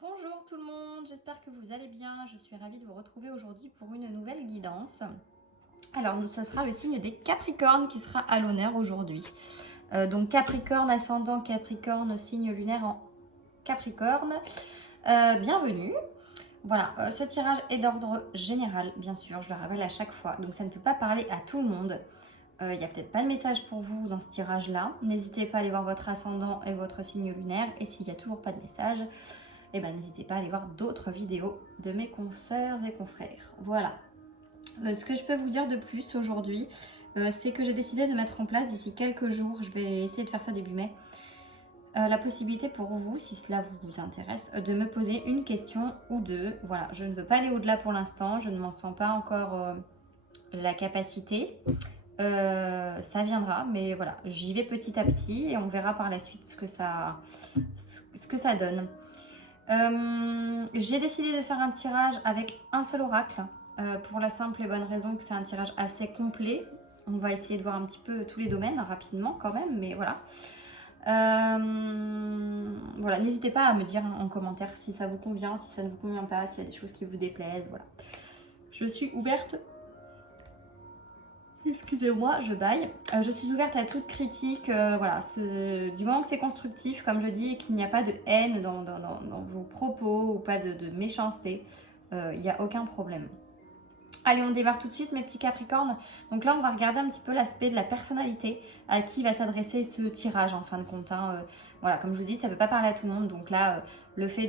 Bonjour tout le monde, j'espère que vous allez bien. Je suis ravie de vous retrouver aujourd'hui pour une nouvelle guidance. Alors, ce sera le signe des Capricornes qui sera à l'honneur aujourd'hui. Donc Capricorne, ascendant Capricorne, signe lunaire en Capricorne. Bienvenue. Voilà, ce tirage est d'ordre général, bien sûr, je le rappelle à chaque fois. Donc ça ne peut pas parler à tout le monde. Il n'y a peut-être pas de message pour vous dans ce tirage-là. N'hésitez pas à aller voir votre ascendant et votre signe lunaire. Et s'il n'y a toujours pas de message, eh ben, n'hésitez pas à aller voir d'autres vidéos de mes consoeurs et confrères. Voilà. Ce que je peux vous dire de plus aujourd'hui, c'est que j'ai décidé de mettre en place d'ici quelques jours, je vais essayer de faire ça début mai, la possibilité pour vous, si cela vous intéresse, de me poser une question ou deux. Voilà, je ne veux pas aller au-delà pour l'instant, je ne m'en sens pas encore la capacité. Ça viendra, mais voilà, j'y vais petit à petit et on verra par la suite ce que ça donne. J'ai décidé de faire un tirage avec un seul oracle pour la simple et bonne raison que c'est un tirage assez complet. On va essayer de voir un petit peu tous les domaines rapidement quand même, mais voilà. Voilà, n'hésitez pas à me dire en commentaire si ça vous convient, si ça ne vous convient pas, s'il y a des choses qui vous déplaisent, voilà. Je suis ouverte. Excusez-moi, je baille. Je suis ouverte à toute critique, voilà, du moment que c'est constructif, comme je dis, et qu'il n'y a pas de haine dans vos propos ou pas de méchanceté, il n'y a aucun problème. Allez, on démarre tout de suite, mes petits Capricornes. Donc là, on va regarder un petit peu l'aspect de la personnalité à qui va s'adresser ce tirage en fin de compte. Voilà, comme je vous dis, ça ne peut pas parler à tout le monde. Donc là, le fait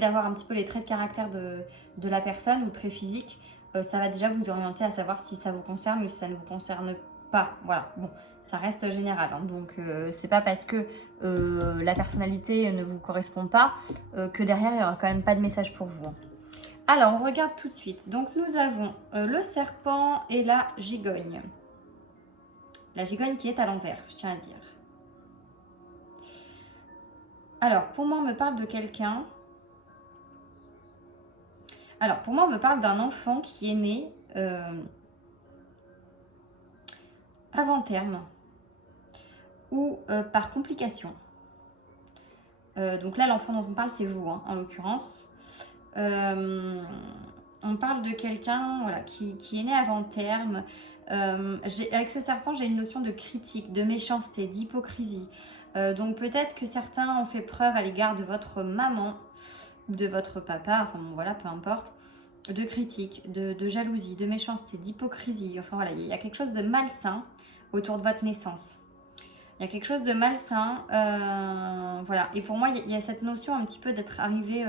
d'avoir un petit peu les traits de caractère de la personne ou traits physiques, ça va déjà vous orienter à savoir si ça vous concerne ou si ça ne vous concerne pas. Voilà, bon, ça reste général. Donc, c'est pas parce que la personnalité ne vous correspond pas que derrière, il n'y aura quand même pas de message pour vous. Alors, on regarde tout de suite. Donc, nous avons le serpent et la gigogne. La gigogne qui est à l'envers, je tiens à dire. Alors, pour moi, on me parle de quelqu'un. Alors, pour moi, on me parle d'un enfant qui est né avant terme ou par complication. Donc là, l'enfant dont on parle, c'est vous, hein, en l'occurrence. On parle de quelqu'un voilà, qui est né avant terme. Avec ce serpent, j'ai une notion de critique, de méchanceté, d'hypocrisie. Donc peut-être que certains ont fait preuve à l'égard de votre maman ou de votre papa, enfin bon, voilà, peu importe, de critique, de jalousie, de méchanceté, d'hypocrisie. Enfin voilà, il y a quelque chose de malsain autour de votre naissance. Il y a quelque chose de malsain. Voilà. Et pour moi, il y a cette notion un petit peu d'être arrivé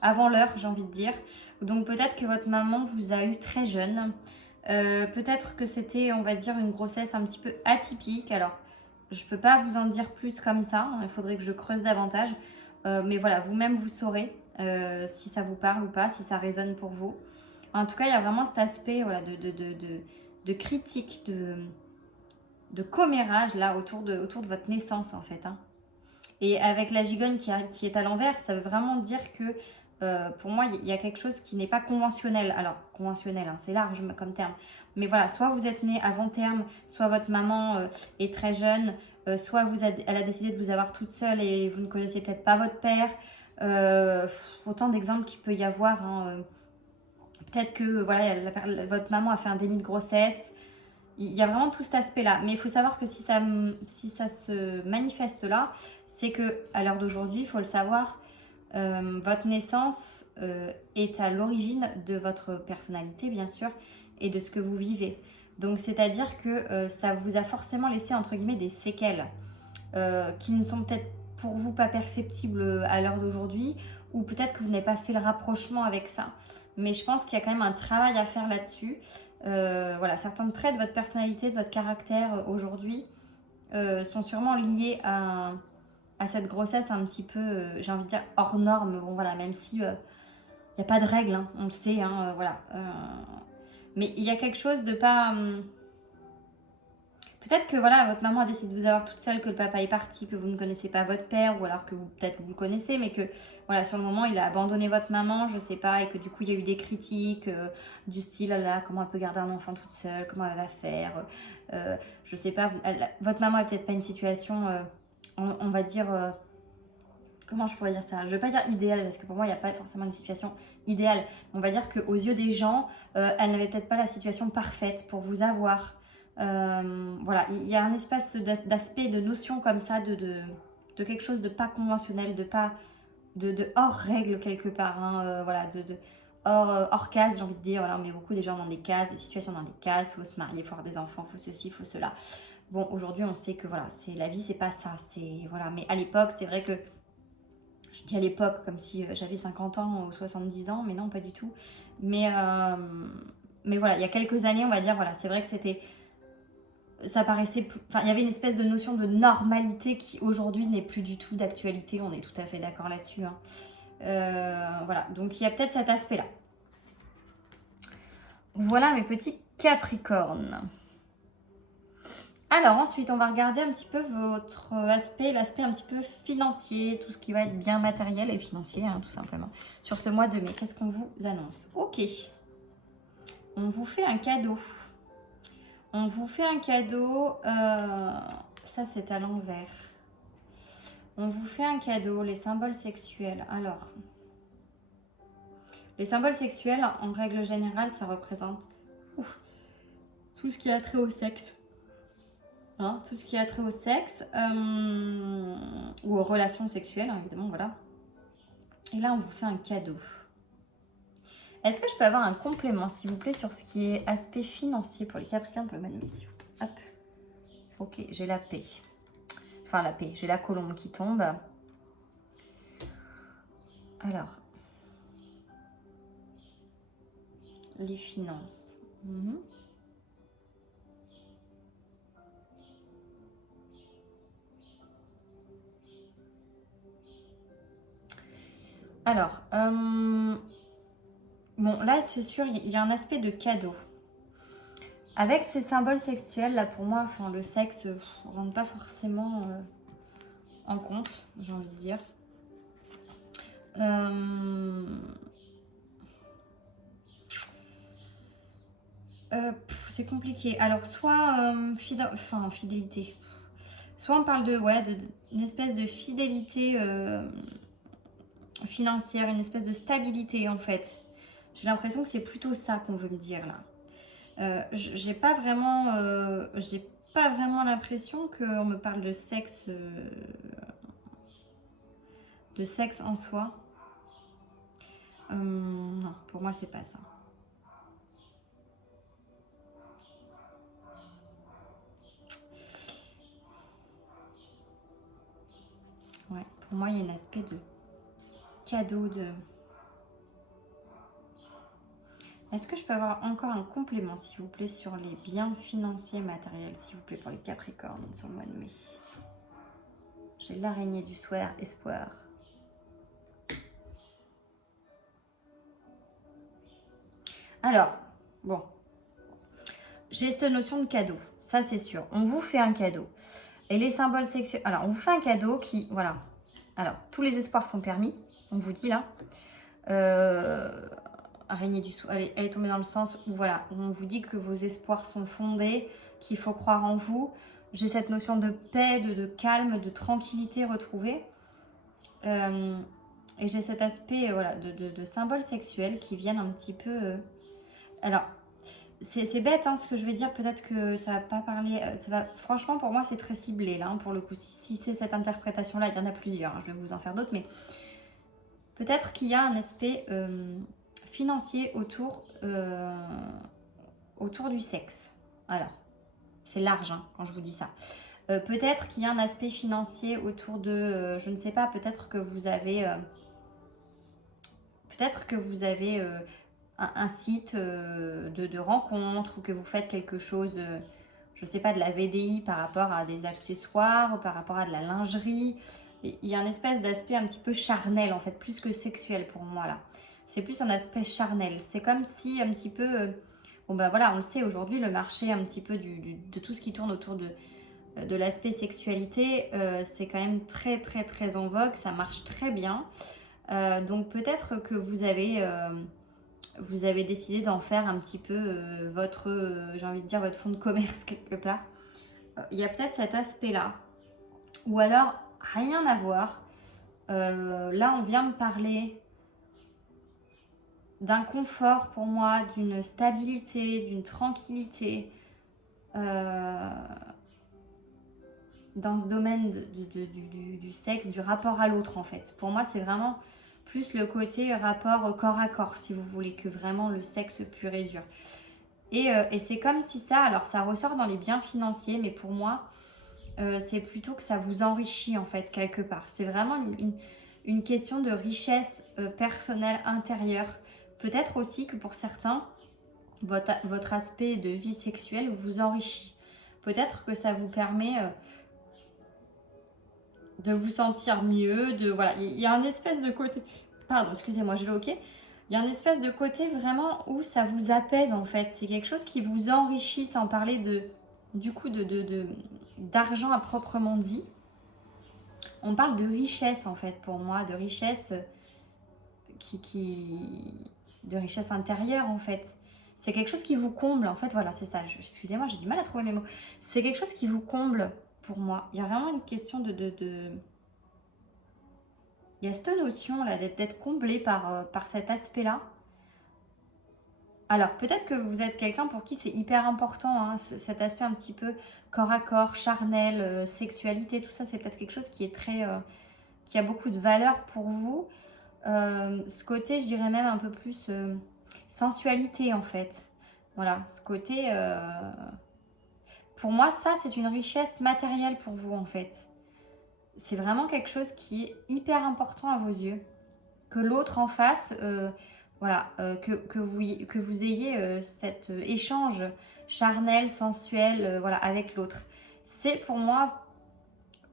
avant l'heure, j'ai envie de dire. Donc peut-être que votre maman vous a eu très jeune. Peut-être que c'était, on va dire, une grossesse un petit peu atypique. Alors, je ne peux pas vous en dire plus comme ça. Il faudrait que je creuse davantage. Mais voilà, vous-même, vous saurez si ça vous parle ou pas, si ça résonne pour vous. En tout cas, il y a vraiment cet aspect voilà, de critique, de commérage là autour de votre naissance en fait. Et avec la gigogne qui est à l'envers, ça veut vraiment dire que pour moi, il y a quelque chose qui n'est pas conventionnel. Alors, conventionnel, hein, c'est large comme terme. Mais voilà, soit vous êtes né avant terme, soit votre maman est très jeune, soit elle a décidé de vous avoir toute seule et vous ne connaissez peut-être pas votre père. Autant d'exemples qu'il peut y avoir. Peut-être que voilà, votre maman a fait un déni de grossesse. Il y a vraiment tout cet aspect-là. Mais il faut savoir que si ça se manifeste là, c'est que à l'heure d'aujourd'hui, il faut le savoir, votre naissance est à l'origine de votre personnalité, bien sûr, et de ce que vous vivez. Donc, c'est-à-dire que ça vous a forcément laissé, entre guillemets, des séquelles qui ne sont peut-être pour vous pas perceptibles à l'heure d'aujourd'hui, ou peut-être que vous n'avez pas fait le rapprochement avec ça. Mais je pense qu'il y a quand même un travail à faire là-dessus. Voilà, certains traits de votre personnalité, de votre caractère aujourd'hui sont sûrement liés à cette grossesse un petit peu, j'ai envie de dire, hors norme. Bon, voilà, même si il n'y a pas de règles, hein, on le sait, hein, voilà. Mais il y a quelque chose de pas... peut-être que voilà, votre maman a décidé de vous avoir toute seule, que le papa est parti, que vous ne connaissez pas votre père, ou alors que peut-être vous le connaissez, mais que voilà, sur le moment, il a abandonné votre maman, je sais pas, et que du coup, il y a eu des critiques du style, oh là, comment elle peut garder un enfant toute seule, comment elle va faire, je sais pas, votre maman est peut-être pas une situation, on va dire, comment je pourrais dire ça? Je ne veux pas dire idéal parce que pour moi, il n'y a pas forcément une situation idéale. On va dire qu'aux yeux des gens, elle n'avait peut-être pas la situation parfaite pour vous avoir. Voilà, il y a un espace d'aspect, de notion comme ça, de quelque chose de pas conventionnel, de hors règle quelque part. Hein, voilà, hors case, j'ai envie de dire. Voilà, on met beaucoup des gens dans des cases, des situations dans des cases. Il faut se marier, il faut avoir des enfants, il faut ceci, il faut cela. Bon, aujourd'hui, on sait que voilà, la vie, c'est pas ça. Voilà. Mais à l'époque, c'est vrai que je dis à l'époque comme si j'avais 50 ans ou 70 ans, mais non, pas du tout. Mais voilà, il y a quelques années, on va dire, voilà, c'est vrai que ça paraissait, enfin, il y avait une espèce de notion de normalité qui aujourd'hui n'est plus du tout d'actualité. On est tout à fait d'accord là-dessus. Hein. Voilà, donc il y a peut-être cet aspect-là. Voilà mes petits Capricornes. Alors ensuite, on va regarder un petit peu votre aspect, l'aspect un petit peu financier, tout ce qui va être bien matériel et financier, hein, tout simplement. Sur ce mois de mai, qu'est-ce qu'on vous annonce? Ok, on vous fait un cadeau. On vous fait un cadeau, ça c'est à l'envers. On vous fait un cadeau, les symboles sexuels. Alors, les symboles sexuels, en règle générale, ça représente tout ce qui a trait au sexe. Hein, tout ce qui a trait au sexe ou aux relations sexuelles, hein, évidemment, voilà. Et là, on vous fait un cadeau. Est-ce que je peux avoir un complément, s'il vous plaît, sur ce qui est aspect financier pour les Capricornes pour le mois de mai, s'il vous plaît. Hop. Ok, j'ai la paix. Enfin, la paix. J'ai la colombe qui tombe. Alors. Les finances. Alors, bon, là, c'est sûr, il y a un aspect de cadeau. Avec ces symboles sexuels, là, pour moi, enfin, le sexe ne rentre pas forcément en compte, j'ai envie de dire. C'est compliqué. Alors, soit fidélité. Soit on parle d'une espèce de fidélité financière, une espèce de stabilité, en fait. J'ai l'impression que c'est plutôt ça qu'on veut me dire, là. J'ai pas vraiment l'impression qu'on me parle de sexe en soi. Non, pour moi c'est pas ça. Ouais, pour moi il y a un aspect de cadeau de... Est-ce que je peux avoir encore un complément, s'il vous plaît, sur les biens financiers matériels, s'il vous plaît, pour les Capricornes sur le mois de mai? J'ai l'araignée du soir, espoir. Alors, bon, j'ai cette notion de cadeau, ça c'est sûr. On vous fait un cadeau. Et les symboles sexuels... Alors, on vous fait un cadeau qui... Voilà. Alors, tous les espoirs sont permis, on vous dit là. Araignée du soir, elle est tombée dans le sens où, voilà, on vous dit que vos espoirs sont fondés, qu'il faut croire en vous. J'ai cette notion de paix, de calme, de tranquillité retrouvée. Et j'ai cet aspect voilà, de symboles sexuels qui viennent un petit peu... Alors, c'est bête hein, ce que je vais dire, peut-être que ça va pas parler... Franchement, pour moi, c'est très ciblé, là, hein, pour le coup. Si c'est cette interprétation-là, il y en a plusieurs, hein, je vais vous en faire d'autres, mais peut-être qu'il y a un aspect financier autour du sexe. Alors, c'est large hein, quand je vous dis ça. Peut-être qu'il y a un aspect financier autour de... je ne sais pas, peut-être que vous avez... un site de rencontre ou que vous faites quelque chose, je ne sais pas, de la VDI par rapport à des accessoires ou par rapport à de la lingerie. Et il y a un espèce d'aspect un petit peu charnel en fait, plus que sexuel pour moi là. C'est plus un aspect charnel. C'est comme si un petit peu... bon ben voilà, on le sait aujourd'hui, le marché un petit peu de tout ce qui tourne autour de l'aspect sexualité, c'est quand même très très très en vogue, ça marche très bien. Donc peut-être que vous avez décidé d'en faire un petit peu votre, j'ai envie de dire, votre fonds de commerce quelque part. Il y a peut-être cet aspect-là. Ou alors, rien à voir. Là, on vient me parler d'un confort pour moi, d'une stabilité, d'une tranquillité dans ce domaine du sexe, du rapport à l'autre en fait. Pour moi, c'est vraiment plus le côté rapport au corps à corps, si vous voulez, que vraiment le sexe pur et dur. Et c'est comme si ça, alors ça ressort dans les biens financiers, mais pour moi, c'est plutôt que ça vous enrichit en fait quelque part. C'est vraiment une question de richesse personnelle intérieure. Peut-être aussi que pour certains, votre aspect de vie sexuelle vous enrichit. Peut-être que ça vous permet de vous sentir mieux, voilà. Il y a un espèce de côté, pardon, excusez-moi, je l'ai ok. Il y a un espèce de côté vraiment où ça vous apaise en fait. C'est quelque chose qui vous enrichit sans parler du coup d'argent à proprement dit. On parle de richesse en fait pour moi, de richesse de richesse intérieure en fait. C'est quelque chose qui vous comble en fait, voilà c'est ça. Excusez-moi, j'ai du mal à trouver mes mots. C'est quelque chose qui vous comble pour moi. Il y a vraiment une question il y a cette notion là d'être comblé par cet aspect là. Alors peut-être que vous êtes quelqu'un pour qui c'est hyper important hein, cet aspect un petit peu corps à corps, charnel, sexualité, tout ça c'est peut-être quelque chose qui est très qui a beaucoup de valeur pour vous. Ce côté, je dirais même un peu plus sensualité en fait. Voilà, ce côté, pour moi, ça c'est une richesse matérielle pour vous en fait. C'est vraiment quelque chose qui est hyper important à vos yeux. Que l'autre en face, voilà, que vous ayez cet échange charnel, sensuel, voilà, avec l'autre. C'est pour moi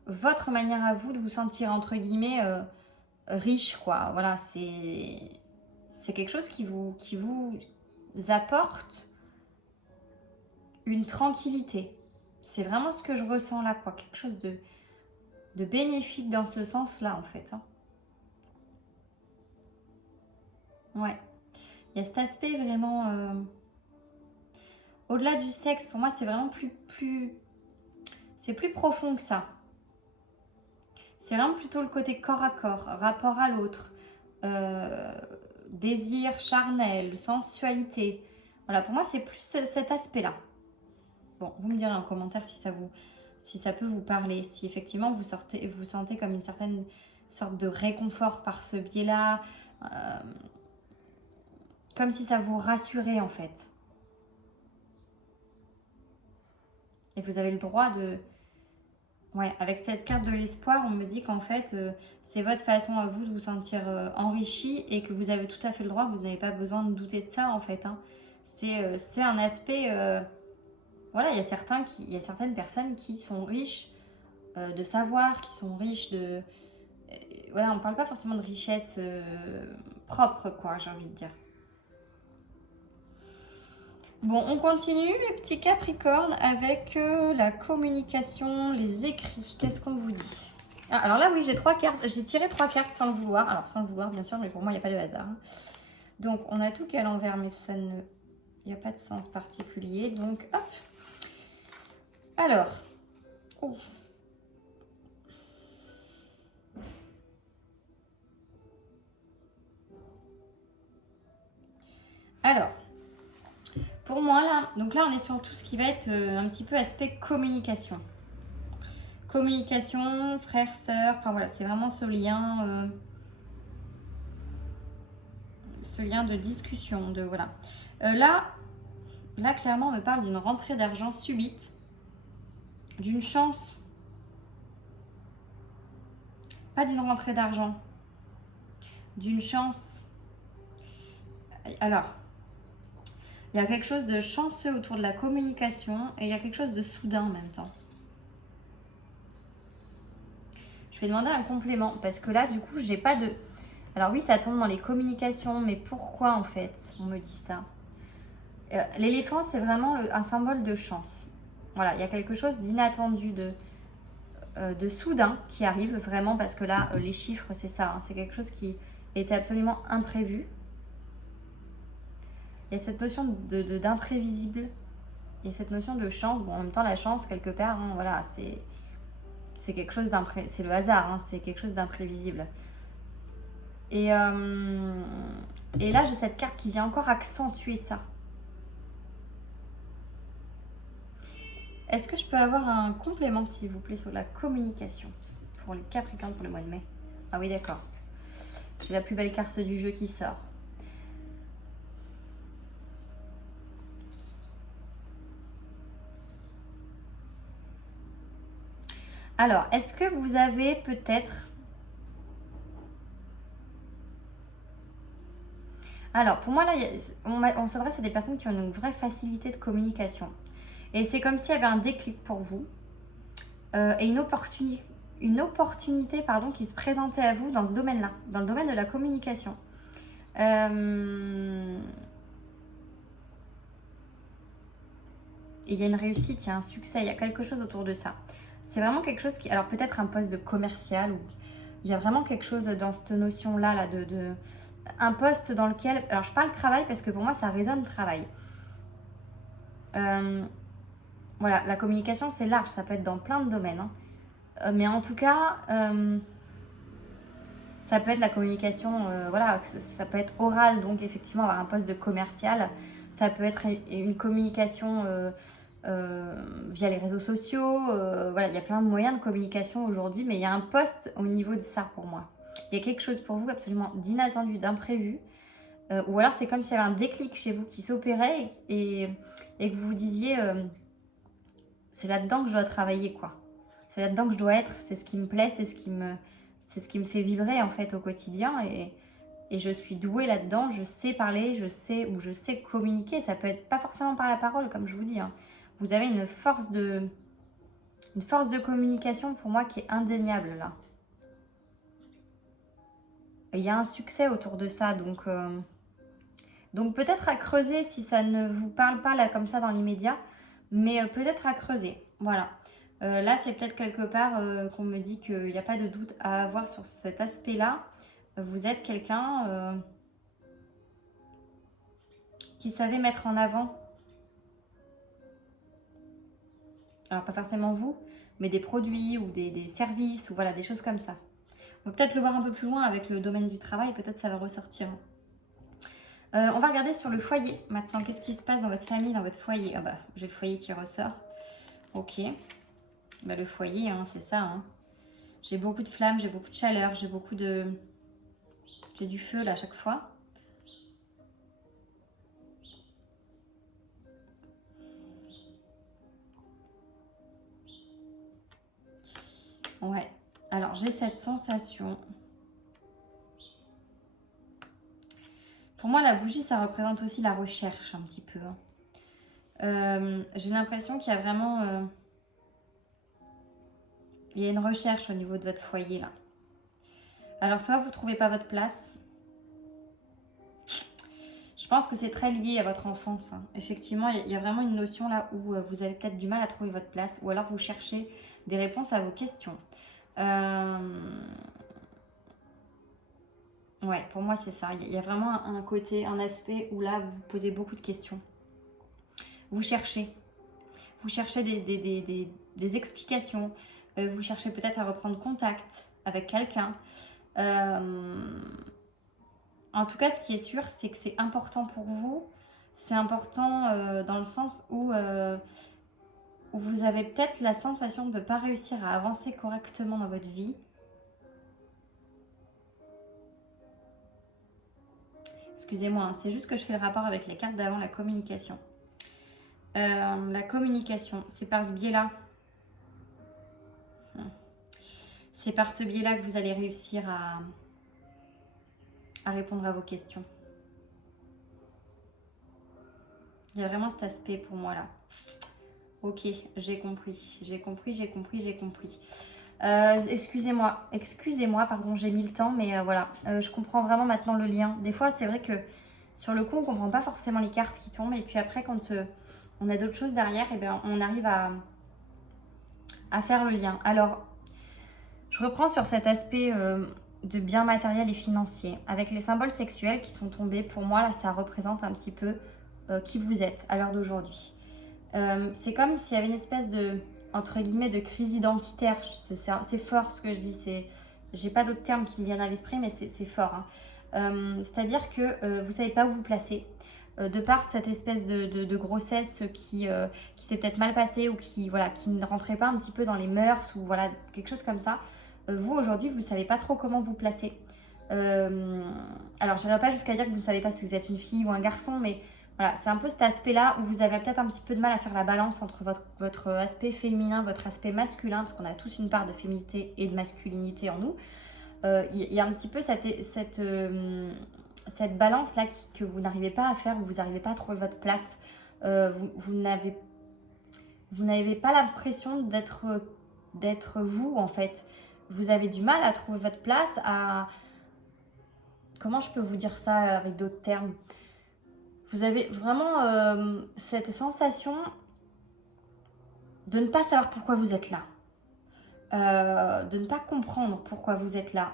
votre manière à vous de vous sentir entre guillemets riche quoi. Voilà, c'est quelque chose qui vous apporte une tranquillité. C'est vraiment ce que je ressens là quoi, quelque chose de bénéfique dans ce sens là en fait hein. Ouais, il y a cet aspect vraiment au-delà du sexe, pour moi c'est vraiment c'est plus profond que ça. C'est vraiment plutôt le côté corps à corps, rapport à l'autre, désir charnel, sensualité. Voilà, pour moi, c'est plus cet aspect-là. Bon, vous me direz en commentaire si ça peut vous parler, si effectivement vous sentez comme une certaine sorte de réconfort par ce biais-là, comme si ça vous rassurait en fait. Et vous avez le droit de... Ouais, avec cette carte de l'espoir, on me dit qu'en fait, c'est votre façon à vous de vous sentir enrichi et que vous avez tout à fait le droit, que vous n'avez pas besoin de douter de ça en fait. Hein. C'est un aspect... voilà, il y a certaines personnes qui sont riches de savoir, qui sont riches de... voilà, on ne parle pas forcément de richesse propre, quoi, j'ai envie de dire. Bon, on continue les petits Capricornes avec la communication, les écrits. Qu'est-ce qu'on vous dit? Ah, alors là, oui, j'ai 3 cartes. J'ai tiré 3 cartes sans le vouloir. Alors, sans le vouloir, bien sûr, mais pour moi, il n'y a pas de hasard. Hein. Donc, on a tout qui est à l'envers, mais ça ne... il n'y a pas de sens particulier. Donc, hop. Alors. Oh. Alors. Pour moi, là, donc là, on est sur tout ce qui va être un petit peu aspect communication. Communication, frère, sœur, enfin voilà, c'est vraiment ce lien de discussion, de voilà. Là, clairement, on me parle d'une rentrée d'argent subite, d'une chance. Pas d'une rentrée d'argent, d'une chance. Alors, il y a quelque chose de chanceux autour de la communication et il y a quelque chose de soudain en même temps. Je vais demander un complément parce que là, du coup, j'ai pas de... Alors oui, ça tombe dans les communications, mais pourquoi en fait on me dit ça? L'éléphant, c'est vraiment un symbole de chance. Voilà, il y a quelque chose d'inattendu, de soudain qui arrive vraiment parce que là, les chiffres, c'est ça. Hein, c'est quelque chose qui était absolument imprévu. Il y a cette notion d'imprévisible. Il y a cette notion de chance. Bon, en même temps, la chance, quelque part, hein, voilà, c'est C'est quelque chose c'est le hasard, hein, c'est quelque chose d'imprévisible. Et là, j'ai cette carte qui vient encore accentuer ça. Est-ce que je peux avoir un complément, s'il vous plaît, sur la communication pour les Capricornes pour le mois de mai? Ah oui, d'accord. J'ai la plus belle carte du jeu qui sort. Alors, est-ce que vous avez peut-être... Alors, pour moi, là, on s'adresse à des personnes qui ont une vraie facilité de communication. Et c'est comme s'il y avait un déclic pour vous et une opportunité pardon, qui se présentait à vous dans ce domaine-là, dans le domaine de la communication. Il y a une réussite, il y a un succès, il y a quelque chose autour de ça. C'est vraiment quelque chose qui... Alors peut-être un poste de commercial, ou il y a vraiment quelque chose dans cette notion-là, là, un poste dans lequel... Alors je parle travail parce que pour moi ça résonne travail. Voilà, la communication c'est large, ça peut être dans plein de domaines. Hein. Mais en tout cas, ça peut être la communication, voilà, ça peut être oral, donc effectivement avoir un poste de commercial. Ça peut être une communication via les réseaux sociaux. Voilà, il y a plein de moyens de communication aujourd'hui, mais il y a un poste au niveau de ça pour moi. Il y a quelque chose pour vous absolument d'inattendu, d'imprévu. Ou alors c'est comme s'il y avait un déclic chez vous qui s'opérait et que vous vous disiez c'est là-dedans que je dois travailler, quoi. C'est là-dedans que je dois être, c'est ce qui me plaît, c'est ce qui me fait vibrer en fait au quotidien et je suis douée là-dedans, je sais parler, je sais communiquer. Ça peut être pas forcément par la parole comme je vous dis. Hein. Vous avez une force de communication pour moi qui est indéniable là. Il y a un succès autour de ça, donc peut-être à creuser si ça ne vous parle pas là comme ça dans l'immédiat, mais peut-être à creuser, voilà. Là, c'est peut-être quelque part qu'on me dit qu'il n'y a pas de doute à avoir sur cet aspect-là. Vous êtes quelqu'un qui savait mettre en avant, alors pas forcément vous, mais des produits ou des services ou voilà, des choses comme ça. On va peut-être le voir un peu plus loin avec le domaine du travail, peut-être ça va ressortir. On va regarder sur le foyer maintenant. Qu'est-ce qui se passe dans votre famille, dans votre foyer? Ah bah, j'ai le foyer qui ressort. Ok. Bah, le foyer, hein, c'est ça. Hein. J'ai beaucoup de flammes, j'ai beaucoup de chaleur, j'ai du feu là à chaque fois. Ouais. Alors, j'ai cette sensation. Pour moi, la bougie, ça représente aussi la recherche un petit peu. Hein. J'ai l'impression qu'il y a vraiment... il y a une recherche au niveau de votre foyer, là. Alors, soit vous ne trouvez pas votre place. Je pense que c'est très lié à votre enfance. Hein. Effectivement, il y a vraiment une notion là où vous avez peut-être du mal à trouver votre place. Ou alors, vous cherchez des réponses à vos questions. Ouais, pour moi, c'est ça. Il y a vraiment un côté, un aspect où là, vous vous posez beaucoup de questions. Vous cherchez. Vous cherchez des explications. Vous cherchez peut-être à reprendre contact avec quelqu'un. En tout cas, ce qui est sûr, c'est que c'est important pour vous. C'est important dans le sens où vous avez peut-être la sensation de ne pas réussir à avancer correctement dans votre vie. Excusez-moi, hein, c'est juste que je fais le rapport avec les cartes d'avant, la communication. La communication, c'est par ce biais-là. C'est par ce biais-là que vous allez réussir à répondre à vos questions. Il y a vraiment cet aspect pour moi là. Ok, j'ai compris. Excusez-moi, pardon, j'ai mis le temps, mais voilà, je comprends vraiment maintenant le lien. Des fois, c'est vrai que sur le coup, on ne comprend pas forcément les cartes qui tombent, et puis après, quand on a d'autres choses derrière, et bien, on arrive à faire le lien. Alors, je reprends sur cet aspect de biens matériels et financiers. Avec les symboles sexuels qui sont tombés, pour moi, là, ça représente un petit peu qui vous êtes à l'heure d'aujourd'hui. C'est comme s'il y avait une espèce entre guillemets, de crise identitaire. C'est fort ce que je dis, j'ai pas d'autres termes qui me viennent à l'esprit, mais c'est fort. Hein. C'est-à-dire que vous ne savez pas où vous placer. De par cette espèce de grossesse qui s'est peut-être mal passée ou voilà, qui ne rentrait pas un petit peu dans les mœurs ou voilà, quelque chose comme ça, vous aujourd'hui, vous ne savez pas trop comment vous placer. Alors, je n'irai pas jusqu'à dire que vous ne savez pas si vous êtes une fille ou un garçon, mais voilà, c'est un peu cet aspect-là où vous avez peut-être un petit peu de mal à faire la balance entre votre aspect féminin, votre aspect masculin, parce qu'on a tous une part de féminité et de masculinité en nous. Il y a un petit peu cette balance-là que vous n'arrivez pas à faire, où vous n'arrivez pas à trouver votre place. Vous n'avez pas l'impression d'être vous, en fait. Vous avez du mal à trouver votre place, Comment je peux vous dire ça avec d'autres termes? Vous avez vraiment cette sensation de ne pas savoir pourquoi vous êtes là. De ne pas comprendre pourquoi vous êtes là.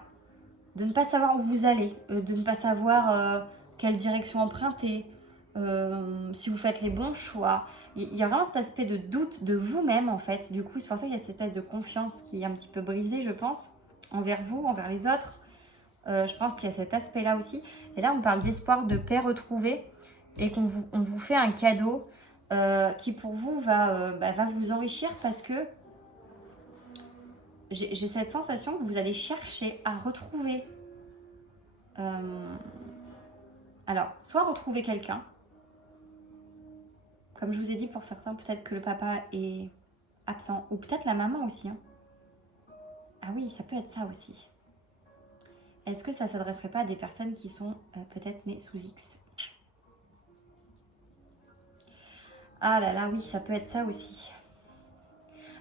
De ne pas savoir où vous allez, de ne pas savoir quelle direction emprunter, si vous faites les bons choix. Il y a vraiment cet aspect de doute de vous-même en fait. Du coup, c'est pour ça qu'il y a cette espèce de confiance qui est un petit peu brisée, je pense, envers vous, envers les autres. Je pense qu'il y a cet aspect-là aussi. Et là, on parle d'espoir, de paix retrouvée et on vous fait un cadeau qui pour vous va vous enrichir parce que j'ai cette sensation que vous allez chercher à retrouver, alors, soit retrouver quelqu'un, comme je vous ai dit pour certains, peut-être que le papa est absent, ou peut-être la maman aussi. Hein. Ah oui, ça peut être ça aussi. Est-ce que ça ne s'adresserait pas à des personnes qui sont peut-être nées sous X? Ah là là, oui, ça peut être ça aussi.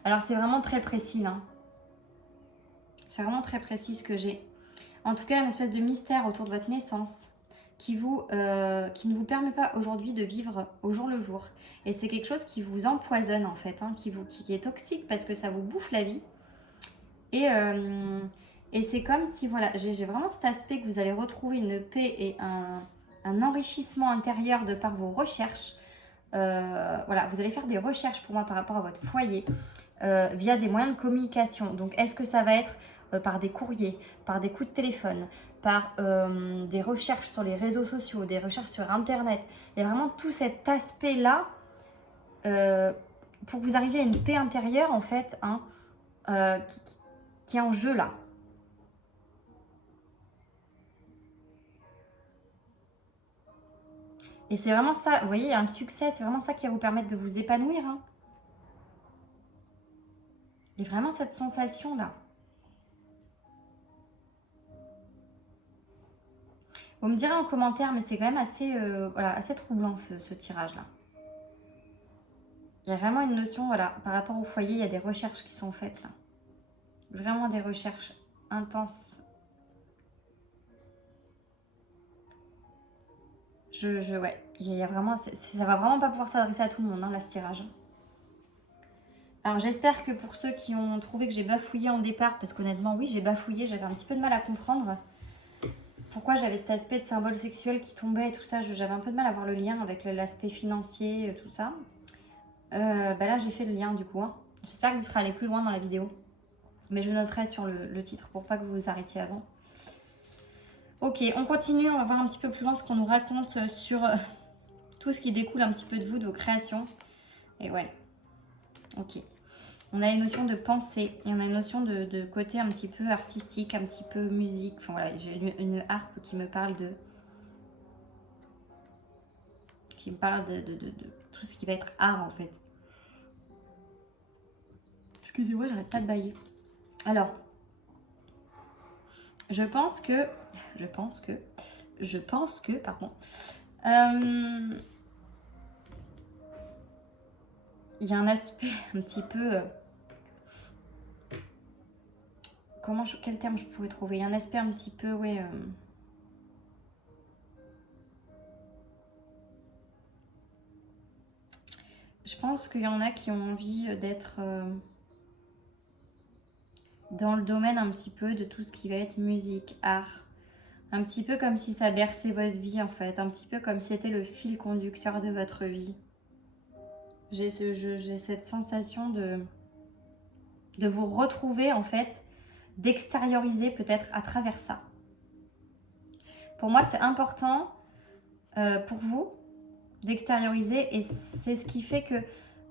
Alors, c'est vraiment très précis, là. C'est vraiment très précis ce que j'ai. En tout cas, une espèce de mystère autour de votre naissance qui ne vous permet pas aujourd'hui de vivre au jour le jour. Et c'est quelque chose qui vous empoisonne en fait, hein, qui est toxique parce que ça vous bouffe la vie. Et c'est comme si, voilà, j'ai vraiment cet aspect que vous allez retrouver une paix et un enrichissement intérieur de par vos recherches. Voilà, vous allez faire des recherches pour moi par rapport à votre foyer via des moyens de communication. Donc, est-ce que ça va être par des courriers, par des coups de téléphone, par des recherches sur les réseaux sociaux, des recherches sur Internet? Il y a vraiment tout cet aspect-là pour que vous arriviez à une paix intérieure, en fait, hein, qui est en jeu, là. Et c'est vraiment ça, vous voyez, il y a un succès, c'est vraiment ça qui va vous permettre de vous épanouir. Hein. Il y a vraiment cette sensation-là. Vous me direz en commentaire, mais c'est quand même assez, assez troublant ce tirage-là. Il y a vraiment une notion, voilà, par rapport au foyer, il y a des recherches qui sont faites là. Vraiment des recherches intenses. Ouais, il y a vraiment, ça va vraiment pas pouvoir s'adresser à tout le monde, hein, là, ce tirage. Alors j'espère que pour ceux qui ont trouvé que j'ai bafouillé en départ, parce qu'honnêtement, oui, j'ai bafouillé, j'avais un petit peu de mal à comprendre pourquoi j'avais cet aspect de symbole sexuel qui tombait et tout ça. J'avais un peu de mal à voir le lien avec l'aspect financier, tout ça. Là, j'ai fait le lien du coup. Hein. J'espère que vous serez allé plus loin dans la vidéo. Mais je noterai sur le titre pour pas que vous vous arrêtiez avant. Ok, on continue. On va voir un petit peu plus loin ce qu'on nous raconte sur tout ce qui découle un petit peu de vous, de vos créations. Et ouais, ok. On a une notion de pensée et on a une notion de côté un petit peu artistique, un petit peu musique. Enfin voilà, j'ai une harpe qui me parle de tout ce qui va être art en fait. Excusez-moi, j'arrête pas de bailler. Alors, je pense que, pardon, il y a un aspect un petit peu, quel terme je pourrais trouver? Il y a un aspect un petit peu, ouais, je pense qu'il y en a qui ont envie d'être dans le domaine un petit peu de tout ce qui va être musique, art. Un petit peu comme si ça berçait votre vie en fait. Un petit peu comme si c'était le fil conducteur de votre vie. J'ai cette sensation de de vous retrouver en fait, d'extérioriser peut-être à travers ça. Pour moi, c'est important pour vous d'extérioriser et c'est ce qui fait que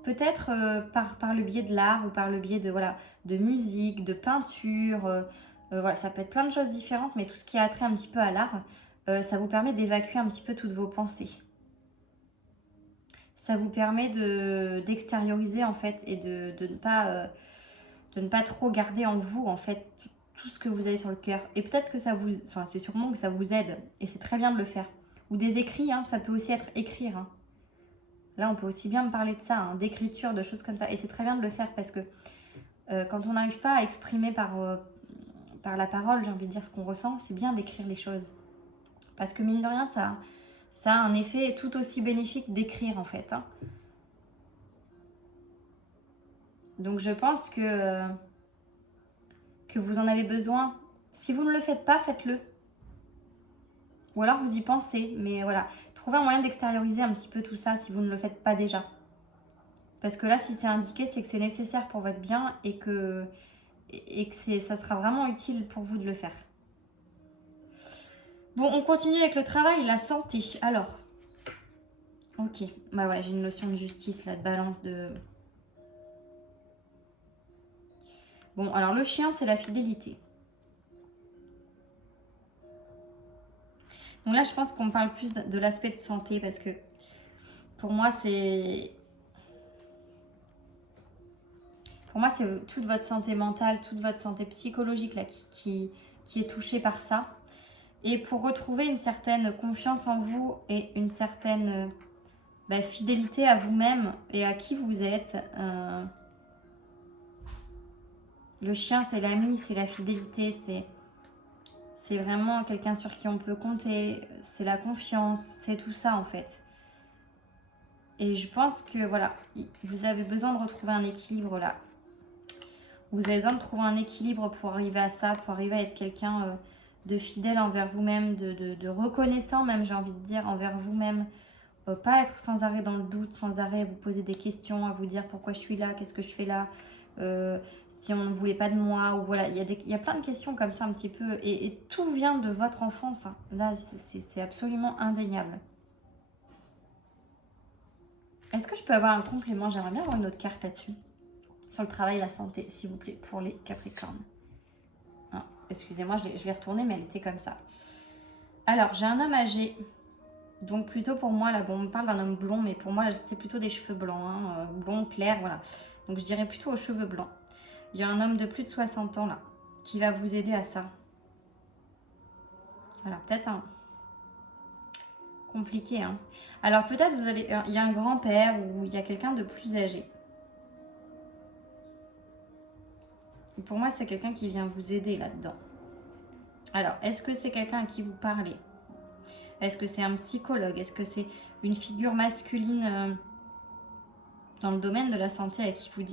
peut-être par le biais de l'art ou par le biais de, voilà, de musique, de peinture, voilà, ça peut être plein de choses différentes, mais tout ce qui a trait un petit peu à l'art, ça vous permet d'évacuer un petit peu toutes vos pensées. Ça vous permet d'extérioriser en fait et de ne pas trop garder en vous en fait tout ce que vous avez sur le cœur. Et peut-être que ça vous, enfin c'est sûrement que ça vous aide et c'est très bien de le faire. Ou des écrits, hein, ça peut aussi être écrire. Hein. Là, on peut aussi bien me parler de ça, hein, d'écriture, de choses comme ça. Et c'est très bien de le faire parce que quand on n'arrive pas à exprimer par la parole, j'ai envie de dire ce qu'on ressent, c'est bien d'écrire les choses. Parce que mine de rien, ça a un effet tout aussi bénéfique d'écrire en fait. Hein. Donc je pense que vous en avez besoin. Si vous ne le faites pas, faites-le. Ou alors vous y pensez. Mais voilà, trouvez un moyen d'extérioriser un petit peu tout ça si vous ne le faites pas déjà. Parce que là, si c'est indiqué, c'est que c'est nécessaire pour votre bien et que ça sera vraiment utile pour vous de le faire. Bon, on continue avec le travail, la santé. Alors, ok. Bah ouais, j'ai une notion de justice, là, de balance, de... Bon, alors le chien, c'est la fidélité. Donc là, je pense qu'on parle plus de l'aspect de santé parce que pour moi, c'est... Pour moi, c'est toute votre santé mentale, toute votre santé psychologique là, qui est touchée par ça. Et pour retrouver une certaine confiance en vous et une certaine fidélité à vous-même et à qui vous êtes, le chien, c'est l'ami, c'est la fidélité, c'est vraiment quelqu'un sur qui on peut compter, c'est la confiance, c'est tout ça en fait. Et je pense que voilà, vous avez besoin de retrouver un équilibre là. Vous avez besoin de trouver un équilibre pour arriver à ça, pour arriver à être quelqu'un de fidèle envers vous-même, de reconnaissant même, j'ai envie de dire, envers vous-même. Pas être sans arrêt dans le doute, sans arrêt à vous poser des questions, à vous dire pourquoi je suis là, qu'est-ce que je fais là, si on ne voulait pas de moi, ou voilà, il y a plein de questions comme ça un petit peu, et tout vient de votre enfance, hein. Là c'est absolument indéniable. Est-ce que je peux avoir un complément? J'aimerais bien avoir une autre carte là-dessus, sur le travail et la santé, s'il vous plaît, pour les Capricornes. Ah, excusez-moi, je l'ai retournée, mais elle était comme ça. Alors, j'ai un homme âgé. Donc plutôt pour moi, là, bon, on me parle d'un homme blond, mais pour moi, c'est plutôt des cheveux blancs, hein, blond, clair, voilà. Donc je dirais plutôt aux cheveux blancs. Il y a un homme de plus de 60 ans, là, qui va vous aider à ça. Alors peut-être compliqué, hein. Alors peut-être il y a un grand-père ou il y a quelqu'un de plus âgé. Et pour moi, c'est quelqu'un qui vient vous aider là-dedans. Alors, est-ce que c'est quelqu'un à qui vous parlez? Est-ce que c'est un psychologue? Est-ce que c'est une figure masculine dans le domaine de la santé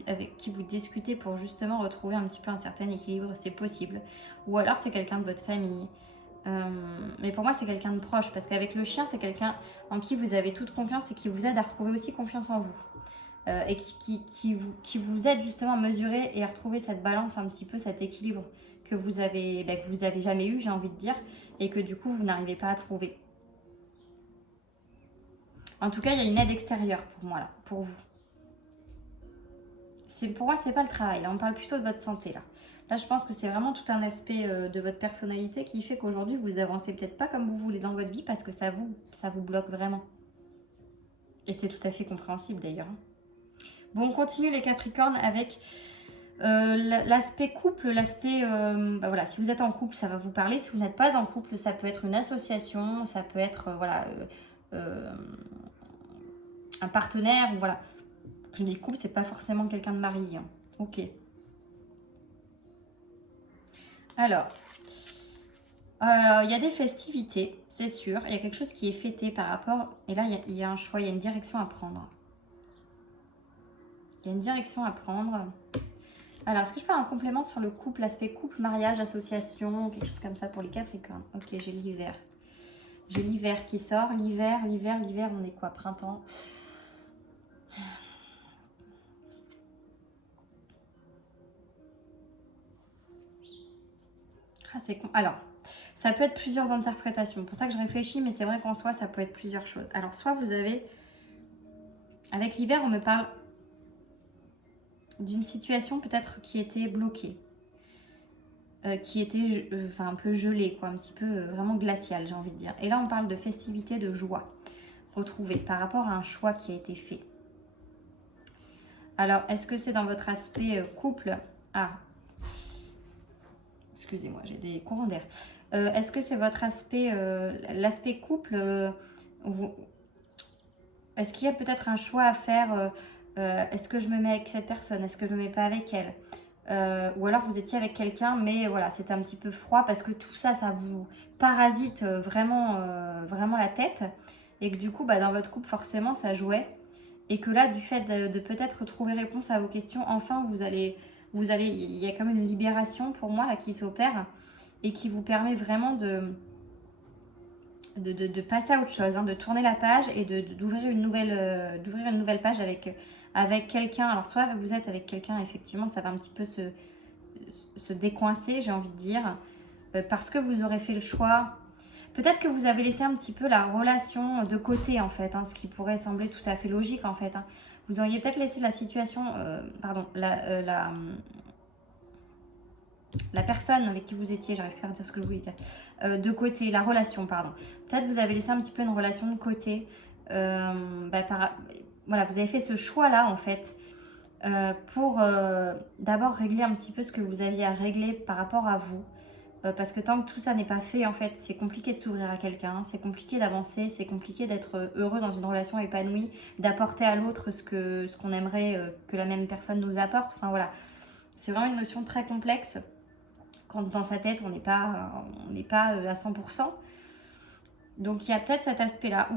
avec qui vous discutez pour justement retrouver un petit peu un certain équilibre? C'est possible. Ou alors c'est quelqu'un de votre famille. Mais pour moi, c'est quelqu'un de proche. Parce qu'avec le chien, c'est quelqu'un en qui vous avez toute confiance et qui vous aide à retrouver aussi confiance en vous. Et qui vous aide justement à mesurer et à retrouver cette balance, un petit peu cet équilibre que vous avez jamais eu, j'ai envie de dire, et que du coup, vous n'arrivez pas à trouver. En tout cas, il y a une aide extérieure pour moi, là, pour vous. Pour moi, c'est pas le travail. Là, on parle plutôt de votre santé. Là, je pense que c'est vraiment tout un aspect de votre personnalité qui fait qu'aujourd'hui, vous avancez peut-être pas comme vous voulez dans votre vie parce que ça vous bloque vraiment. Et c'est tout à fait compréhensible d'ailleurs. Bon, on continue les Capricornes avec l'aspect couple, l'aspect... voilà, si vous êtes en couple, ça va vous parler. Si vous n'êtes pas en couple, ça peut être une association, ça peut être un partenaire, ou voilà. Je dis couple, c'est pas forcément quelqu'un de marié. Hein. Ok. Alors, il y a des festivités, c'est sûr. Il y a quelque chose qui est fêté par rapport... Et là, il y a un choix, il y a une direction à prendre. Il y a une direction à prendre. Alors, est-ce que je peux avoir un complément sur le couple, l'aspect couple, mariage, association, quelque chose comme ça pour les Capricornes? Ok, j'ai l'hiver. J'ai l'hiver qui sort. L'hiver, on est quoi? Printemps. Ah, alors, ça peut être plusieurs interprétations. C'est pour ça que je réfléchis, mais c'est vrai qu'en soi, ça peut être plusieurs choses. Alors, soit vous avez... Avec l'hiver, on me parle d'une situation peut-être qui était bloquée. Qui était un peu gelée, quoi, un petit peu vraiment glaciale, j'ai envie de dire. Et là, on parle de festivité, de joie retrouvée par rapport à un choix qui a été fait. Alors, est-ce que c'est dans votre aspect couple? Ah, excusez-moi, j'ai des courants d'air. Est-ce que c'est votre aspect, l'aspect couple est-ce qu'il y a peut-être un choix à faire est-ce que je me mets avec cette personne? Est-ce que je me mets pas avec elle? Ou alors vous étiez avec quelqu'un, mais voilà, c'était un petit peu froid parce que tout ça, ça vous parasite vraiment la tête. Et que du coup, dans votre couple, forcément, ça jouait. Et que là, du fait de peut-être trouver réponse à vos questions, enfin, il y a quand même une libération pour moi là qui s'opère et qui vous permet vraiment de passer à autre chose, hein, de tourner la page et d'ouvrir une nouvelle page avec quelqu'un. Alors soit vous êtes avec quelqu'un, effectivement, ça va un petit peu se décoincer, j'ai envie de dire, parce que vous aurez fait le choix. Peut-être que vous avez laissé un petit peu la relation de côté, en fait, hein, ce qui pourrait sembler tout à fait logique, en fait. Hein. Vous auriez peut-être laissé la situation, la personne avec qui vous étiez, j'arrive plus à dire ce que je voulais dire, de côté, la relation, pardon. Peut-être vous avez laissé un petit peu une relation de côté. Voilà, vous avez fait ce choix-là, en fait, pour d'abord régler un petit peu ce que vous aviez à régler par rapport à vous. Parce que tant que tout ça n'est pas fait, en fait, c'est compliqué de s'ouvrir à quelqu'un, c'est compliqué d'avancer, c'est compliqué d'être heureux dans une relation épanouie, d'apporter à l'autre ce qu'on aimerait que la même personne nous apporte. Enfin voilà, c'est vraiment une notion très complexe quand dans sa tête on n'est pas à 100%. Donc il y a peut-être cet aspect-là.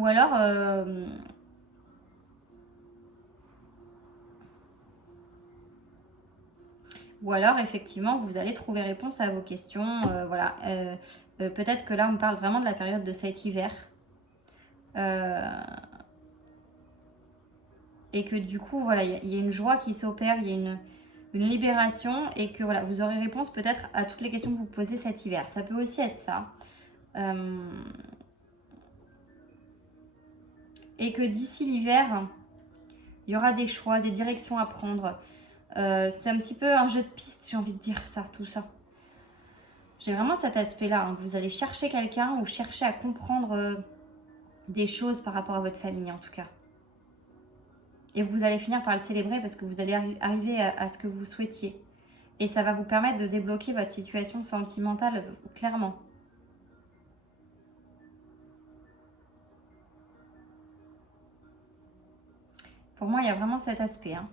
Ou alors, effectivement, vous allez trouver réponse à vos questions. Voilà. Peut-être que là, on parle vraiment de la période de cet hiver. Et que du coup, voilà, il y a une joie qui s'opère, il y a une libération. Et que voilà, vous aurez réponse peut-être à toutes les questions que vous posez cet hiver. Ça peut aussi être ça. Et que d'ici l'hiver, il y aura des choix, des directions à prendre. C'est un petit peu un jeu de piste, j'ai envie de dire ça, tout ça. J'ai vraiment cet aspect-là, hein, que vous allez chercher quelqu'un ou chercher à comprendre des choses par rapport à votre famille, en tout cas. Et vous allez finir par le célébrer parce que vous allez arriver à ce que vous souhaitiez. Et ça va vous permettre de débloquer votre situation sentimentale, clairement. Pour moi, il y a vraiment cet aspect, hein.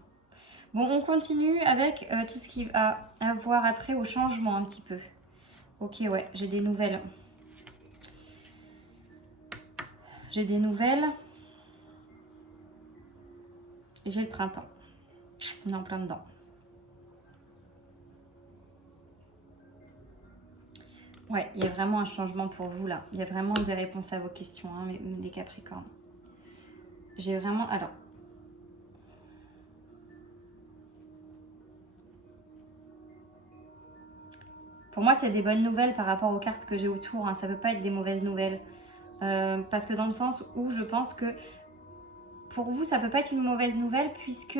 Bon, on continue avec tout ce qui va avoir attrait au changement un petit peu. Ok, ouais, j'ai des nouvelles. J'ai des nouvelles. Et j'ai le printemps. On est en plein dedans. Ouais, il y a vraiment un changement pour vous là. Il y a vraiment des réponses à vos questions, hein, les Capricornes. J'ai vraiment... Alors... Pour moi, c'est des bonnes nouvelles par rapport aux cartes que j'ai autour. Hein. Ça ne veut pas être des mauvaises nouvelles. Parce que dans le sens où je pense que pour vous, ça ne peut pas être une mauvaise nouvelle puisque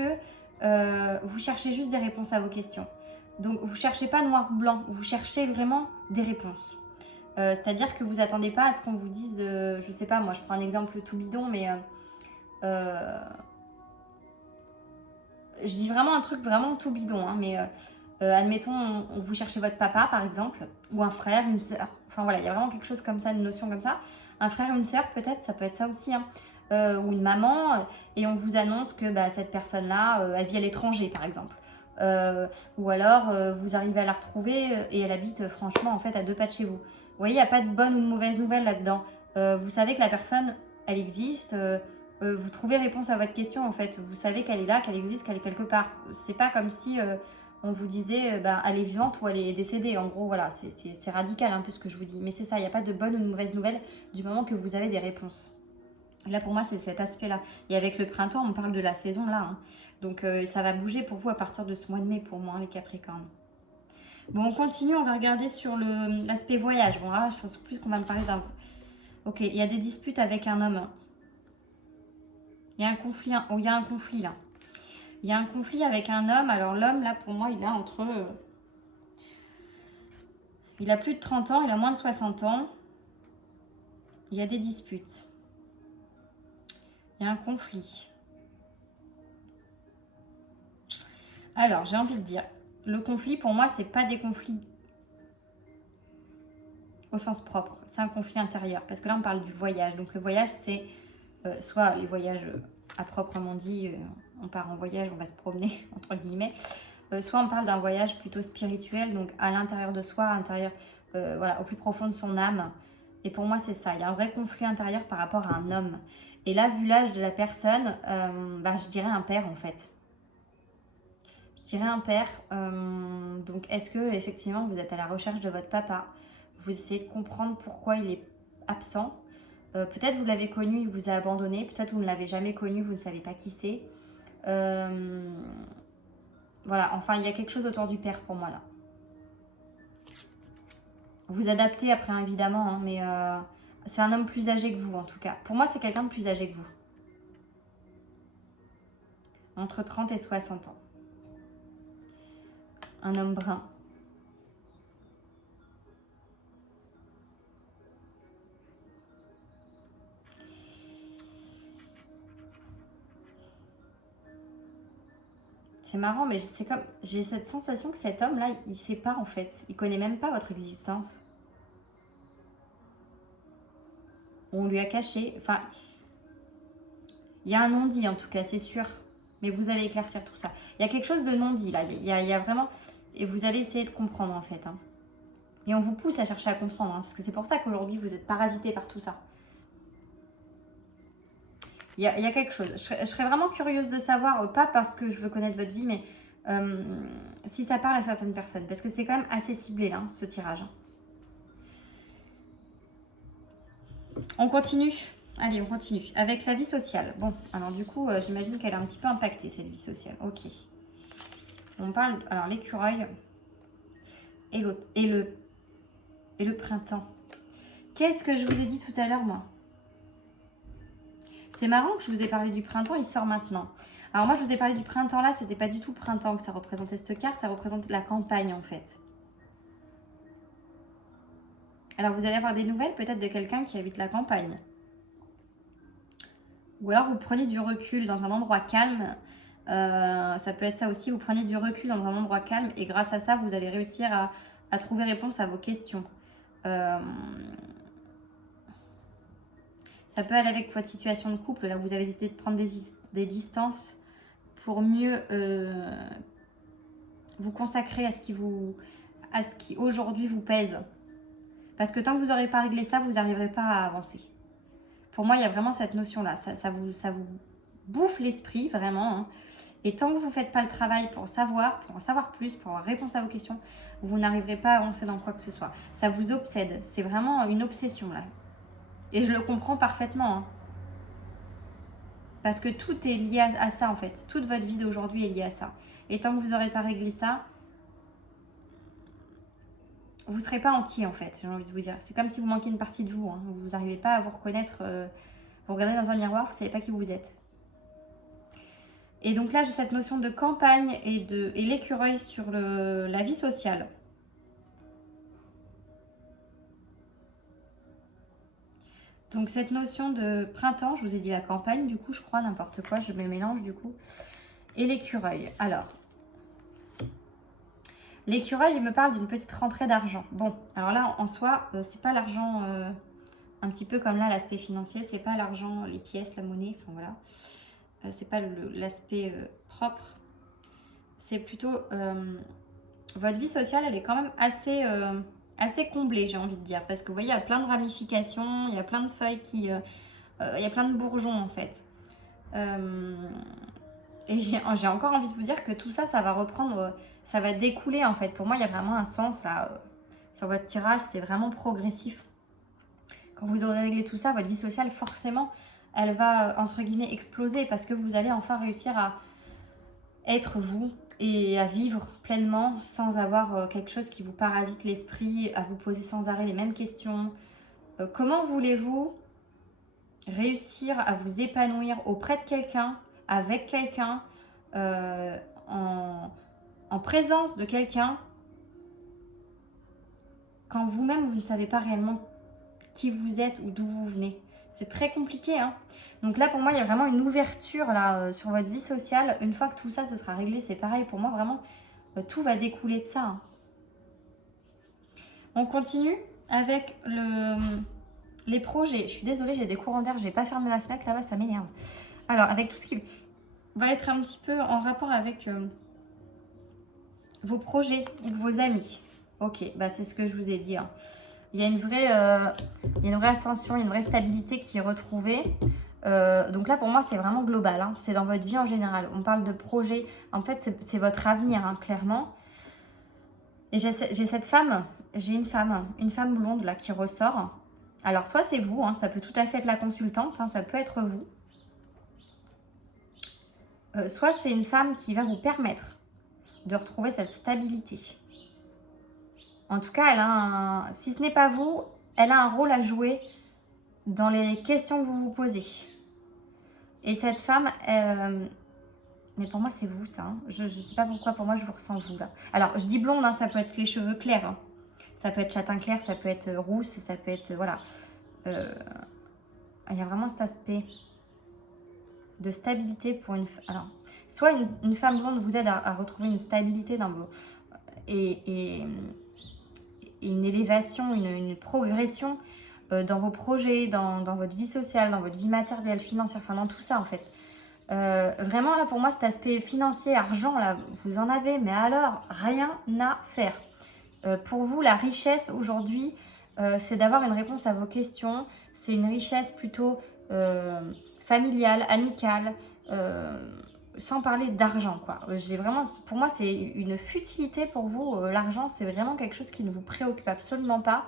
vous cherchez juste des réponses à vos questions. Donc, vous ne cherchez pas noir ou blanc. Vous cherchez vraiment des réponses. C'est-à-dire que vous n'attendez pas à ce qu'on vous dise... je ne sais pas, moi, je prends un exemple tout bidon, mais... je dis vraiment un truc vraiment tout bidon, hein, mais... admettons, vous cherchez votre papa, par exemple, ou un frère, une sœur. Enfin voilà, il y a vraiment quelque chose comme ça, une notion comme ça. Un frère, une sœur, peut-être, ça peut être ça aussi. Hein. Ou une maman, et on vous annonce que cette personne-là, elle vit à l'étranger, par exemple. Ou alors, vous arrivez à la retrouver et elle habite, franchement, en fait, à 2 pas de chez vous. Vous voyez, il n'y a pas de bonne ou de mauvaise nouvelle là-dedans. Vous savez que la personne, elle existe. Vous trouvez réponse à votre question, en fait. Vous savez qu'elle est là, qu'elle existe, qu'elle est quelque part. C'est pas comme si... on vous disait elle est vivante ou elle est décédée. En gros, voilà, c'est radical un peu ce que je vous dis. Mais c'est ça, il n'y a pas de bonne ou de mauvaise nouvelle du moment que vous avez des réponses. Et là, pour moi, c'est cet aspect-là. Et avec le printemps, on parle de la saison là. Hein. Donc, ça va bouger pour vous à partir de ce mois de mai, pour moi, les Capricornes. Bon, on continue, on va regarder sur l'aspect voyage. Bon, là, je pense plus qu'on va me parler d'un... Ok, il y a des disputes avec un homme. Il y a un conflit, oh, il y a un conflit là. Il y a un conflit avec un homme. Alors l'homme, là, pour moi, il a entre... il a plus de 30 ans, il a moins de 60 ans. Il y a des disputes. Il y a un conflit. Alors, j'ai envie de dire, le conflit, pour moi, c'est pas des conflits au sens propre. C'est un conflit intérieur. Parce que là, on parle du voyage. Donc, le voyage, c'est soit les voyages à proprement dit, on part en voyage, on va se promener, entre guillemets. Soit on parle d'un voyage plutôt spirituel, donc à l'intérieur de soi, à l'intérieur, voilà, au plus profond de son âme. Et pour moi, c'est ça. Il y a un vrai conflit intérieur par rapport à un homme. Et là, vu l'âge de la personne, bah, je dirais un père, en fait. Je dirais un père. Donc, est-ce que effectivement vous êtes à la recherche de votre papa? Vous essayez de comprendre pourquoi il est absent. Peut-être vous l'avez connu, il vous a abandonné. Peut-être vous ne l'avez jamais connu, vous ne savez pas qui c'est. Voilà, enfin, il y a quelque chose autour du père pour moi, là. Vous adaptez après, hein, évidemment, hein, mais c'est un homme plus âgé que vous, en tout cas. Pour moi, c'est quelqu'un de plus âgé que vous. Entre 30 et 60 ans. Un homme brun. C'est marrant, mais c'est comme j'ai cette sensation que cet homme-là, il sait pas en fait. Il connaît même pas votre existence. On lui a caché. Enfin, il y a un non-dit en tout cas, c'est sûr. Mais vous allez éclaircir tout ça. Il y a quelque chose de non-dit là. Il y a vraiment... Et vous allez essayer de comprendre en fait. Hein. Et on vous pousse à chercher à comprendre. Hein, parce que c'est pour ça qu'aujourd'hui, vous êtes parasité par tout ça. Il y a quelque chose. Je serais vraiment curieuse de savoir, pas parce que je veux connaître votre vie, mais si ça parle à certaines personnes. Parce que c'est quand même assez ciblé là, ce tirage. On continue. Allez, on continue. Avec la vie sociale. Bon, alors du coup, j'imagine qu'elle a un petit peu impacté cette vie sociale. Ok. On parle... Alors, l'écureuil et le printemps. Qu'est-ce que je vous ai dit tout à l'heure, moi? C'est marrant que je vous ai parlé du printemps, il sort maintenant. Alors moi, je vous ai parlé du printemps là, c'était pas du tout le printemps que ça représentait cette carte, ça représente la campagne en fait. Alors vous allez avoir des nouvelles peut-être de quelqu'un qui habite la campagne. Ou alors vous prenez du recul dans un endroit calme. Ça peut être ça aussi, vous prenez du recul dans un endroit calme et grâce à ça, vous allez réussir à trouver réponse à vos questions. Ça peut aller avec votre situation de couple, là vous avez décidé de prendre des distances pour mieux vous consacrer à ce qui aujourd'hui vous pèse. Parce que tant que vous n'aurez pas réglé ça, vous n'arriverez pas à avancer. Pour moi, il y a vraiment cette notion-là. Ça vous bouffe l'esprit, vraiment. Hein. Et tant que vous ne faites pas le travail pour en savoir plus, pour avoir réponse à vos questions, vous n'arriverez pas à avancer dans quoi que ce soit. Ça vous obsède. C'est vraiment une obsession, là. Et je le comprends parfaitement. Hein. Parce que tout est lié à ça, en fait. Toute votre vie d'aujourd'hui est liée à ça. Et tant que vous n'aurez pas réglé ça, vous ne serez pas entier, en fait, j'ai envie de vous dire. C'est comme si vous manquiez une partie de vous. Hein. Vous n'arrivez pas à vous reconnaître. Vous regardez dans un miroir, vous ne savez pas qui vous êtes. Et donc là, j'ai cette notion de campagne et l'écureuil sur la vie sociale. Donc cette notion de printemps, je vous ai dit la campagne, du coup, je crois, n'importe quoi, je me mélange du coup. Et l'écureuil. Alors, l'écureuil, il me parle d'une petite rentrée d'argent. Bon, alors là, en soi, c'est pas l'argent, un petit peu comme là, l'aspect financier, c'est pas l'argent, les pièces, la monnaie, enfin voilà. C'est pas l'aspect propre. C'est plutôt votre vie sociale, elle est quand même assez comblée, j'ai envie de dire. Parce que vous voyez, il y a plein de ramifications, il y a plein de feuilles il y a plein de bourgeons en fait. Et j'ai encore envie de vous dire que tout ça, ça va reprendre, ça va découler en fait. Pour moi, il y a vraiment un sens là sur votre tirage, c'est vraiment progressif. Quand vous aurez réglé tout ça, votre vie sociale, forcément, elle va, entre guillemets, exploser parce que vous allez enfin réussir à être vous, et à vivre pleinement sans avoir quelque chose qui vous parasite l'esprit, à vous poser sans arrêt les mêmes questions. Comment voulez-vous réussir à vous épanouir auprès de quelqu'un, avec quelqu'un, en présence de quelqu'un, quand vous-même vous ne savez pas réellement qui vous êtes ou d'où vous venez? C'est très compliqué, hein. Donc là, pour moi, il y a vraiment une ouverture là, sur votre vie sociale. Une fois que tout ça, ce sera réglé, c'est pareil. Pour moi, vraiment, tout va découler de ça, hein. On continue avec les projets. Je suis désolée, j'ai des courants d'air. J'ai pas fermé ma fenêtre là-bas, ça m'énerve. Alors, avec tout ce qui va être un petit peu en rapport avec vos projets ou vos amis. Ok, bah c'est ce que je vous ai dit, hein. Il y a une vraie ascension, une vraie stabilité qui est retrouvée. Donc là, pour moi, c'est vraiment global, hein. C'est dans votre vie en général. On parle de projet. En fait, c'est votre avenir, hein, clairement. Et j'ai cette femme, une femme blonde là qui ressort. Alors, soit c'est vous, hein, ça peut tout à fait être la consultante, hein, ça peut être vous. Soit c'est une femme qui va vous permettre de retrouver cette stabilité. En tout cas, si ce n'est pas vous, elle a un rôle à jouer dans les questions que vous vous posez. Et cette femme, mais pour moi c'est vous ça, hein. Je ne sais pas pourquoi, pour moi je vous ressens vous là. Alors je dis blonde, hein, ça peut être les cheveux clairs, hein. Ça peut être châtain clair, ça peut être rousse, ça peut être, voilà. Il y a vraiment cet aspect de stabilité pour une... Alors, soit une femme blonde vous aide à retrouver une stabilité dans vos... Et une élévation, une progression dans vos projets, dans votre vie sociale, dans votre vie matérielle, financière, enfin dans tout ça en fait. Vraiment là pour moi cet aspect financier, argent là, vous en avez, mais alors rien à faire. Pour vous la richesse aujourd'hui, c'est d'avoir une réponse à vos questions. C'est une richesse plutôt familiale, amicale, sans parler d'argent quoi. Pour moi c'est une futilité pour vous. L'argent c'est vraiment quelque chose qui ne vous préoccupe absolument pas.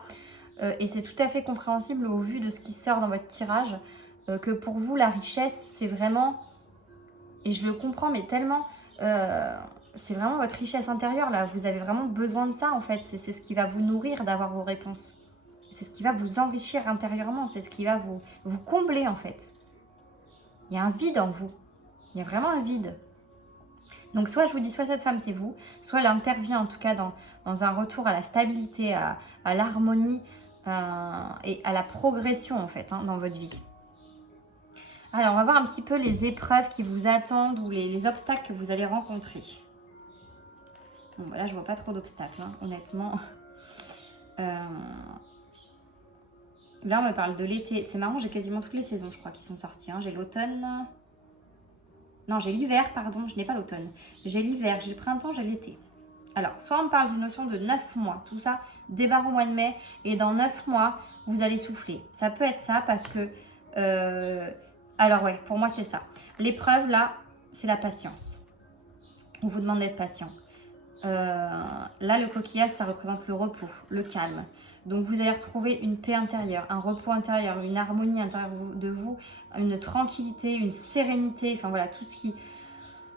Et c'est tout à fait compréhensible au vu de ce qui sort dans votre tirage, que pour vous la richesse c'est vraiment, et je le comprends mais tellement, c'est vraiment votre richesse intérieure là, vous avez vraiment besoin de ça en fait, c'est ce qui va vous nourrir d'avoir vos réponses, c'est ce qui va vous enrichir intérieurement, c'est ce qui va vous combler en fait. Il y a un vide en vous, il y a vraiment un vide. Donc soit je vous dis, soit cette femme c'est vous, soit elle intervient en tout cas dans un retour à la stabilité, à l'harmonie et à la progression en fait, hein, dans votre vie. Alors on va voir un petit peu les épreuves qui vous attendent ou les obstacles que vous allez rencontrer. Bon bah là je vois pas trop d'obstacles, hein, honnêtement. Là on me parle de l'été, c'est marrant, j'ai quasiment toutes les saisons je crois qui sont sorties, hein. J'ai l'automne... Non, j'ai l'hiver, pardon, je n'ai pas l'automne. J'ai l'hiver, j'ai le printemps, j'ai l'été. Alors, soit on me parle d'une notion de 9 mois. Tout ça débarre au mois de mai. Et dans 9 mois, vous allez souffler. Ça peut être ça parce que... alors ouais, pour moi, c'est ça. L'épreuve, là, c'est la patience. On vous demande d'être patient. Là, le coquillage, ça représente le repos, le calme. Donc, vous allez retrouver une paix intérieure, un repos intérieur, une harmonie intérieure de vous, une tranquillité, une sérénité. Enfin, voilà, tout ce qui...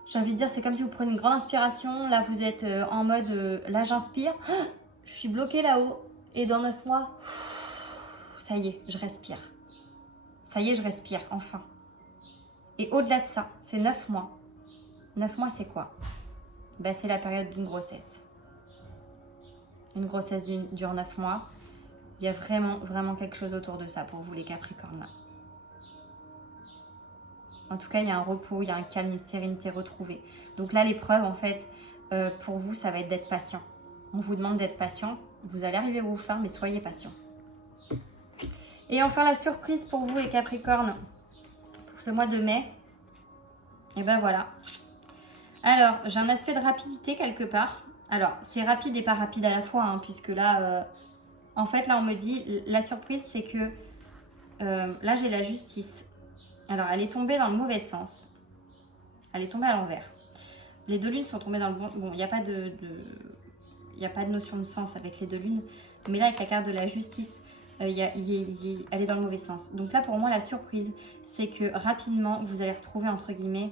J'ai envie de dire, c'est comme si vous prenez une grande inspiration. Là, vous êtes en mode, là, j'inspire. Je suis bloquée là-haut. Et dans 9 mois, ça y est, je respire. Ça y est, je respire, enfin. Et au-delà de ça, c'est 9 mois. 9 mois, c'est quoi? Ben, c'est la période d'une grossesse. Une grossesse dure 9 mois. Il y a vraiment, vraiment quelque chose autour de ça pour vous, les Capricornes, là. En tout cas, il y a un repos, il y a un calme, une sérénité retrouvée. Donc là, l'épreuve, en fait, pour vous, ça va être d'être patient. On vous demande d'être patient. Vous allez arriver à vos fins, mais soyez patient. Et enfin, la surprise pour vous, les Capricornes, pour ce mois de mai. Et ben voilà. Alors, j'ai un aspect de rapidité quelque part. Alors, c'est rapide et pas rapide à la fois, hein, puisque là, en fait, là, on me dit, la surprise, c'est que là, j'ai la justice. Alors, elle est tombée dans le mauvais sens. Elle est tombée à l'envers. Les deux lunes sont tombées dans le bon... Bon, il n'y a pas il n'y a pas de notion de sens avec les deux lunes. Mais là, avec la carte de la justice, elle est dans le mauvais sens. Donc là, pour moi, la surprise, c'est que rapidement, vous allez retrouver, entre guillemets,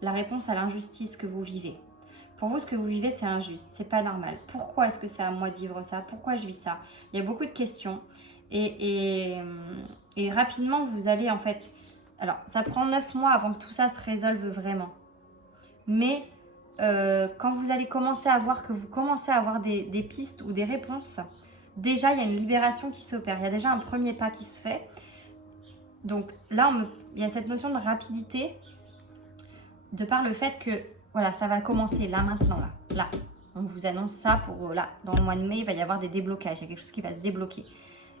la réponse à l'injustice que vous vivez. Pour vous, ce que vous vivez, c'est injuste, c'est pas normal. Pourquoi est-ce que c'est à moi de vivre ça? Pourquoi je vis ça? Il y a beaucoup de questions. Et rapidement, vous allez en fait... Alors, ça prend 9 mois avant que tout ça se résolve vraiment. Mais quand vous allez commencer à voir que vous commencez à avoir des pistes ou des réponses, déjà, il y a une libération qui s'opère. Il y a déjà un premier pas qui se fait. Donc là, il y a cette notion de rapidité de par le fait que, voilà, ça va commencer là, maintenant, là. On vous annonce ça pour, là, dans le mois de mai, il va y avoir des déblocages. Il y a quelque chose qui va se débloquer.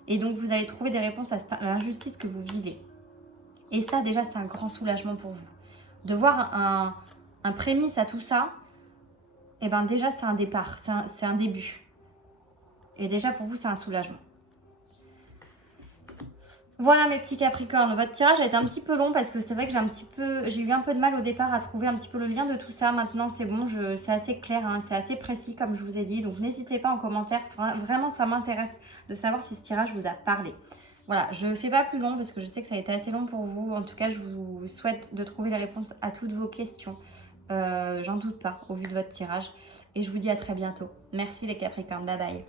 Et donc, vous allez trouver des réponses à l'injustice que vous vivez. Et ça, déjà, c'est un grand soulagement pour vous. De voir un prémisse à tout ça, et bien déjà, c'est un départ, c'est un début. Et déjà, pour vous, c'est un soulagement. Voilà mes petits Capricornes, votre tirage a été un petit peu long parce que c'est vrai que j'ai eu un peu de mal au départ à trouver un petit peu le lien de tout ça. Maintenant c'est bon, c'est assez clair, hein, c'est assez précis comme je vous ai dit. Donc n'hésitez pas en commentaire, vraiment ça m'intéresse de savoir si ce tirage vous a parlé. Voilà, je ne fais pas plus long parce que je sais que ça a été assez long pour vous. En tout cas, je vous souhaite de trouver les réponses à toutes vos questions. J'en doute pas au vu de votre tirage. Et je vous dis à très bientôt. Merci les Capricornes, bye bye.